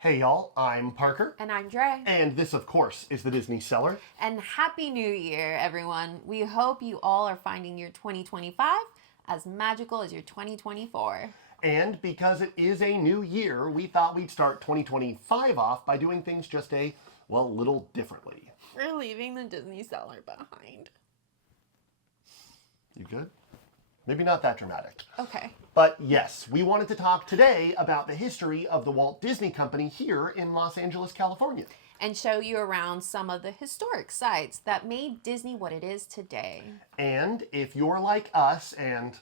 Hey y'all, I'm Parker. And I'm Dre. And this, of course, is the Disney Cellar. And Happy New Year, everyone. We hope you all are finding your 2025 as magical as your 2024. And because it is a new year, we thought we'd start 2025 off by doing things just a little differently. We're leaving the Disney Cellar behind. You good? Maybe not that dramatic. Okay. But yes, we wanted to talk today about the history of the Walt Disney Company here in Los Angeles, California. And show you around some of the historic sites that made Disney what it is today. And if you're like us and,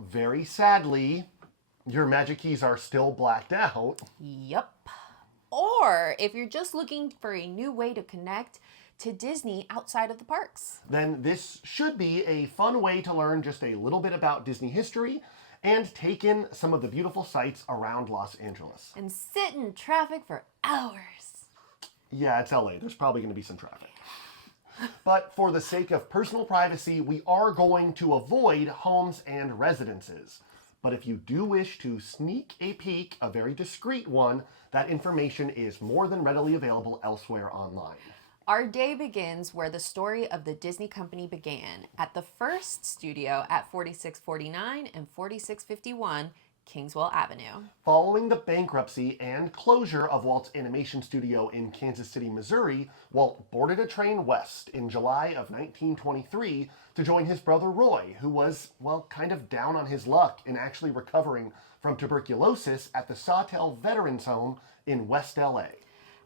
very sadly, your magic keys are still blacked out. Yup. Or if you're just looking for a new way to connect to Disney outside of the parks, then this should be a fun way to learn just a little bit about Disney history and take in some of the beautiful sights around Los Angeles. and sit in traffic for hours. Yeah, it's LA. There's probably going to be some traffic. But for the sake of personal privacy, we are going to avoid homes and residences. But if you do wish to sneak a peek, a very discreet one, that information is more than readily available elsewhere online. Our day begins where the story of the Disney Company began, at the first studio at 4649 and 4651 Kingswell Avenue. Following the bankruptcy and closure of Walt's animation studio in Kansas City, Missouri, Walt boarded a train west in July of 1923 to join his brother Roy, who was, kind of down on his luck in actually recovering from tuberculosis at the Sawtell Veterans Home in West LA.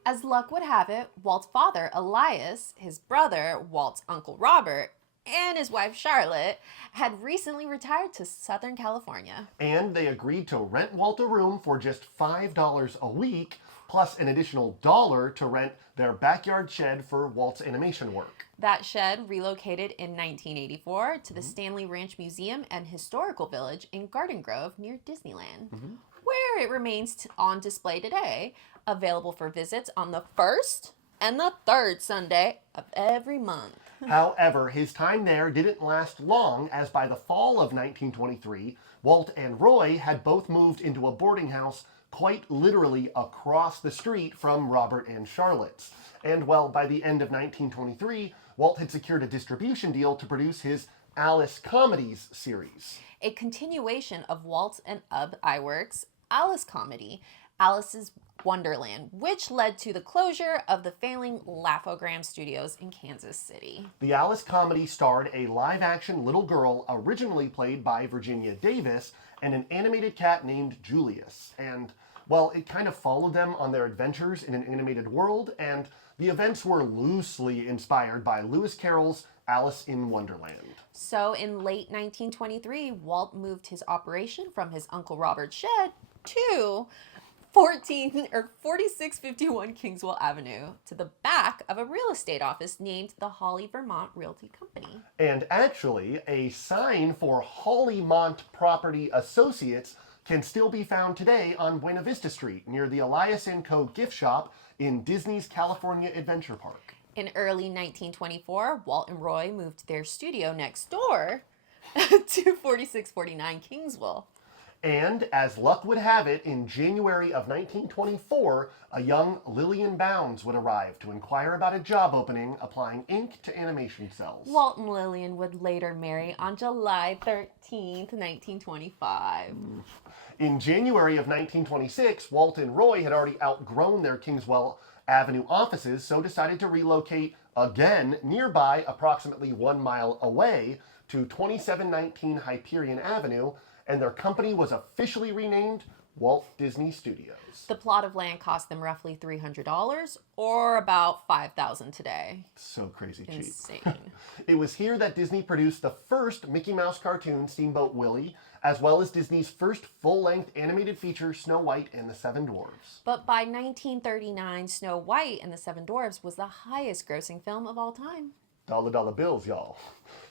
As luck would have it, Walt's father, Elias, his brother, Walt's uncle Robert, and his wife Charlotte had recently retired to Southern California. And they agreed to rent Walt a room for just $5 a week, plus an additional $1 to rent their backyard shed for Walt's animation work. That shed relocated in 1984 to the Stanley Ranch Museum and Historical Village in Garden Grove near Disneyland, where it remains on display today, available for visits on the first and the third Sunday of every month. However, his time there didn't last long, as by the fall of 1923, Walt and Roy had both moved into a boarding house quite literally across the street from Robert and Charlotte's. And by the end of 1923, Walt had secured a distribution deal to produce his Alice Comedies series. A continuation of Walt and Ub Iwerk's Alice Comedy, Alice's Wonderland, which led to the closure of the failing Laugh-O-Gram Studios in Kansas City. The Alice Comedy starred a live-action little girl originally played by Virginia Davis and an animated cat named Julius. And, it kind of followed them on their adventures in an animated world, and the events were loosely inspired by Lewis Carroll's Alice in Wonderland. So in late 1923, Walt moved his operation from his Uncle Robert's shed to 4651 Kingswell Avenue, to the back of a real estate office named the Holly Vermont Realty Company. And actually, a sign for Hollymont Property Associates can still be found today on Buena Vista Street near the Elias & Co. gift shop in Disney's California Adventure Park. In early 1924, Walt and Roy moved their studio next door to 4649 Kingswell. And as luck would have it, in January of 1924, a young Lillian Bounds would arrive to inquire about a job opening applying ink to animation cells. Walt and Lillian would later marry on July 13th, 1925. In January of 1926, Walt and Roy had already outgrown their Kingswell Avenue offices, so decided to relocate again nearby, approximately 1 mile away, to 2719 Hyperion Avenue, and their company was officially renamed Walt Disney Studios. The plot of land cost them roughly $300, or about $5,000 today. So crazy cheap. Insane. It was here that Disney produced the first Mickey Mouse cartoon, Steamboat Willie, as well as Disney's first full-length animated feature, Snow White and the Seven Dwarfs. But by 1939, Snow White and the Seven Dwarfs was the highest grossing film of all time. Dollar bills, y'all.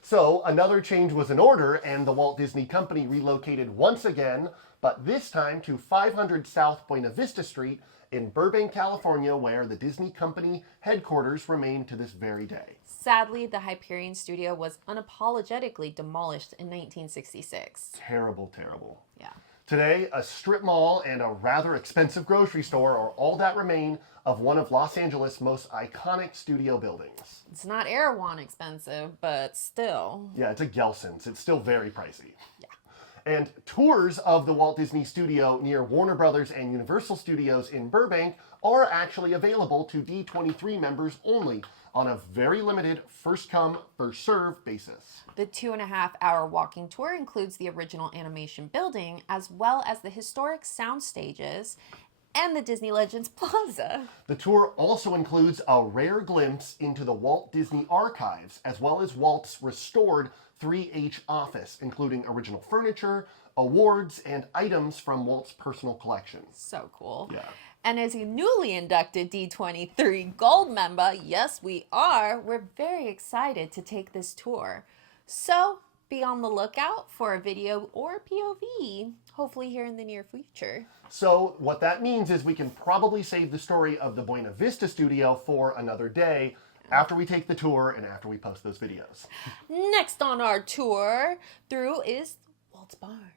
So another change was in order, and the Walt Disney Company relocated once again, but this time to 500 South Buena Vista Street in Burbank, California, where the Disney Company headquarters remain to this very day. Sadly, the Hyperion Studio was unapologetically demolished in 1966. Terrible. Yeah. Today, a strip mall and a rather expensive grocery store are all that remain of one of Los Angeles' most iconic studio buildings. It's not Erewhon expensive, but still. Yeah, it's a Gelson's. It's still very pricey. Yeah. And tours of the Walt Disney Studio near Warner Brothers and Universal Studios in Burbank are actually available to D23 members only on a very limited first-come, first-served basis. The 2.5-hour walking tour includes the original animation building, as well as the historic sound stages and the Disney Legends Plaza. The tour also includes a rare glimpse into the Walt Disney Archives, as well as Walt's restored 3H office, including original furniture, awards, and items from Walt's personal collections. So cool. Yeah. And as a newly inducted D23 Gold member, yes, we are, we're very excited to take this tour. So be on the lookout for a video or POV, hopefully here in the near future. So what that means is we can probably save the story of the Buena Vista Studio for another day after we take the tour and after we post those videos. Next on our tour through is Walt's Barn.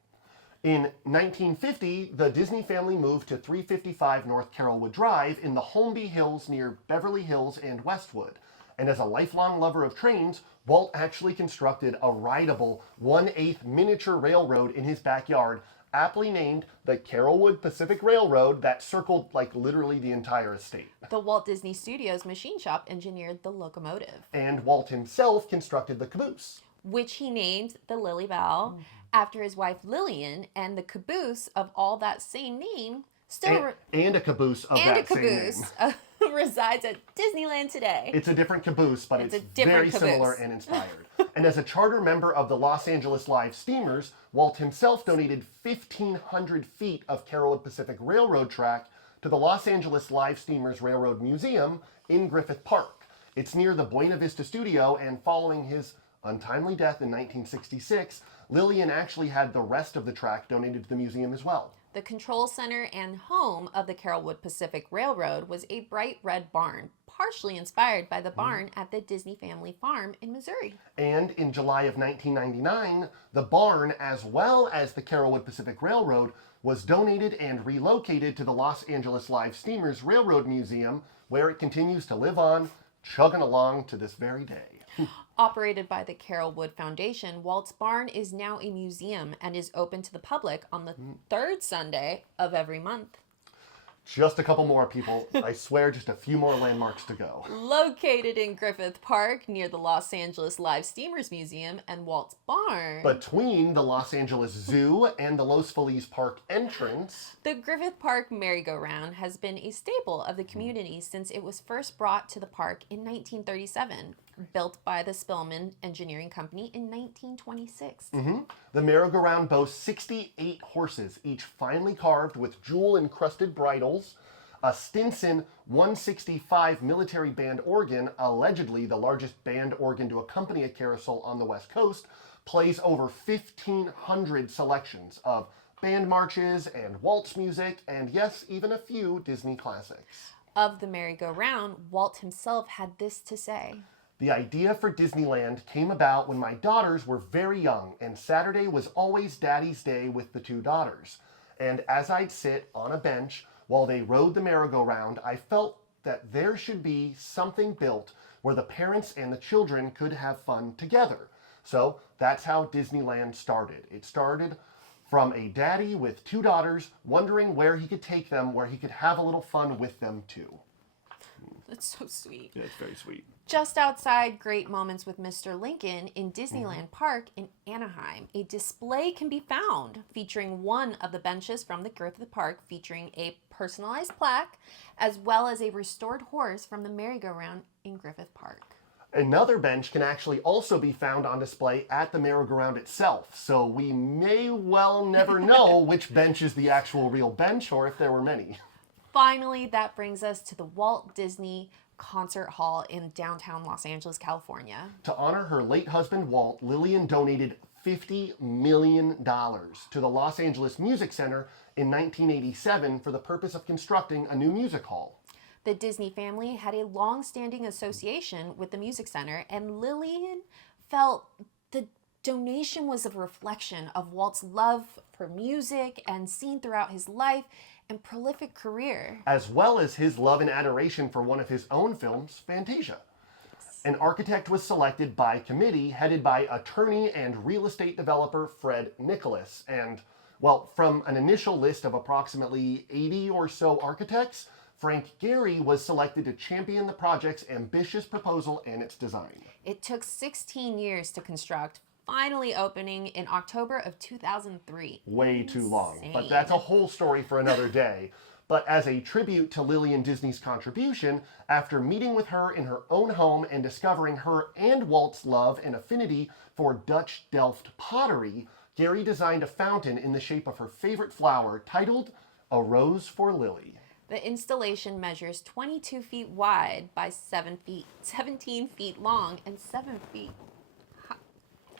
In 1950, the Disney family moved to 355 North Carrollwood Drive in the Holmby Hills near Beverly Hills and Westwood. And as a lifelong lover of trains, Walt actually constructed a rideable 1/8 miniature railroad in his backyard, aptly named the Carrollwood Pacific Railroad, that circled like literally the entire estate. The Walt Disney Studios machine shop engineered the locomotive, And Walt himself constructed the caboose. which he named the Lily Bell after his wife Lillian, and the caboose of all that same name still And a caboose of that same name. resides at Disneyland today. It's a different caboose, but it's a different very caboose. similar and inspired. And as a charter member of the Los Angeles Live Steamers, Walt himself donated 1,500 feet of Carrollwood Pacific Railroad track to the Los Angeles Live Steamers Railroad Museum in Griffith Park. It's near the Buena Vista Studio, and following his untimely death in 1966, Lillian actually had the rest of the track donated to the museum as well. The control center and home of the Carrollwood Pacific Railroad was a bright red barn, partially inspired by the barn at the Disney Family Farm in Missouri. And in July of 1999, the barn, as well as the Carrollwood Pacific Railroad, was donated and relocated to the Los Angeles Live Steamers Railroad Museum, where it continues to live on, chugging along to this very day. Operated by the Carrollwood Foundation, Walt's Barn is now a museum and is open to the public on the third Sunday of every month. Just a couple more, people. I swear, just a few more landmarks to go. Located in Griffith Park near the Los Angeles Live Steamers Museum and Walt's Barn. Between the Los Angeles Zoo and the Los Feliz Park entrance, The Griffith Park merry-go-round has been a staple of the community since it was first brought to the park in 1937, built by the Spillman Engineering Company in 1926. the merry-go-round boasts 68 horses, each finely carved with jewel-encrusted bridles. A Stinson 165 military band organ, allegedly the largest band organ to accompany a carousel on the West Coast, plays over 1,500 selections of band marches and waltz music, and yes, even a few Disney classics. Of the merry-go-round, Walt himself had this to say. The idea for Disneyland came about when my daughters were very young, and Saturday was always Daddy's Day with the two daughters. And as I'd sit on a bench while they rode the merry-go-round, I felt that there should be something built where the parents and the children could have fun together. So that's how Disneyland started. It started from a daddy with two daughters wondering where he could take them, where he could have a little fun with them too. That's so sweet. Yeah, it's very sweet. Just outside Great Moments with Mr. Lincoln in Disneyland Park in Anaheim, a display can be found featuring one of the benches from the Griffith Park, featuring a personalized plaque, as well as a restored horse from the merry-go-round in Griffith Park. Another bench can actually also be found on display at the merry-go-round itself, so we may well never know which bench is the actual real bench or if there were many. Finally, that brings us to the Walt Disney Concert Hall in downtown Los Angeles, California. To honor her late husband, Walt, Lillian donated $50 million to the Los Angeles Music Center in 1987 for the purpose of constructing a new music hall. The Disney family had a long-standing association with the Music Center, and Lillian felt the donation was a reflection of Walt's love for music and seen throughout his life and prolific career. As well as his love and adoration for one of his own films, Fantasia. An architect was selected by committee headed by attorney and real estate developer Fred Nicholas. And, well, from an initial list of approximately 80 or so architects, Frank Gehry was selected to champion the project's ambitious proposal and its design. It took 16 years to construct, finally opening in October of 2003. Way too long, but Insane. that's a whole story for another day. But as a tribute to Lillian Disney's contribution, after meeting with her in her own home and discovering her and Walt's love and affinity for Dutch Delft pottery, Gehry designed a fountain in the shape of her favorite flower titled A Rose for Lily. The installation measures 22 feet wide by 17 feet long, and 7 feet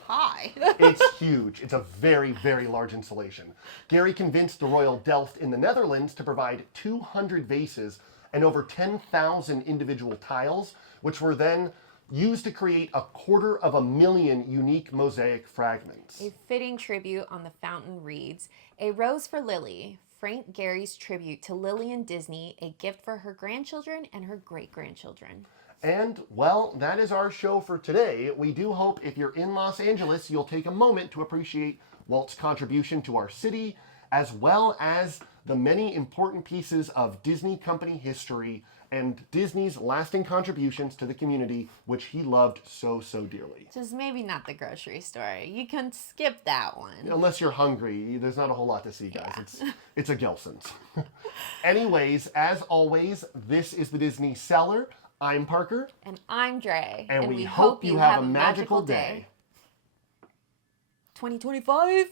high. It's huge. It's a very, very large installation. Gehry convinced the Royal Delft in the Netherlands to provide 200 vases and over 10,000 individual tiles, which were then used to create 250,000 unique mosaic fragments. A fitting tribute on the fountain reads, "A Rose for Lily, Frank Gehry's tribute to Lillian Disney, a gift for her grandchildren and her great-grandchildren." And, well, that is our show for today. We do hope if you're in Los Angeles, you'll take a moment to appreciate Walt's contribution to our city, as well as the many important pieces of Disney Company history and Disney's lasting contributions to the community, which he loved so, so dearly. Just maybe not the grocery store. You can skip that one. Unless you're hungry, there's not a whole lot to see, guys. Yeah. It's a Gelson's. Anyways, as always, this is the Disney Cellar. I'm Parker. And I'm Dre. And we hope you have a magical day. 2025?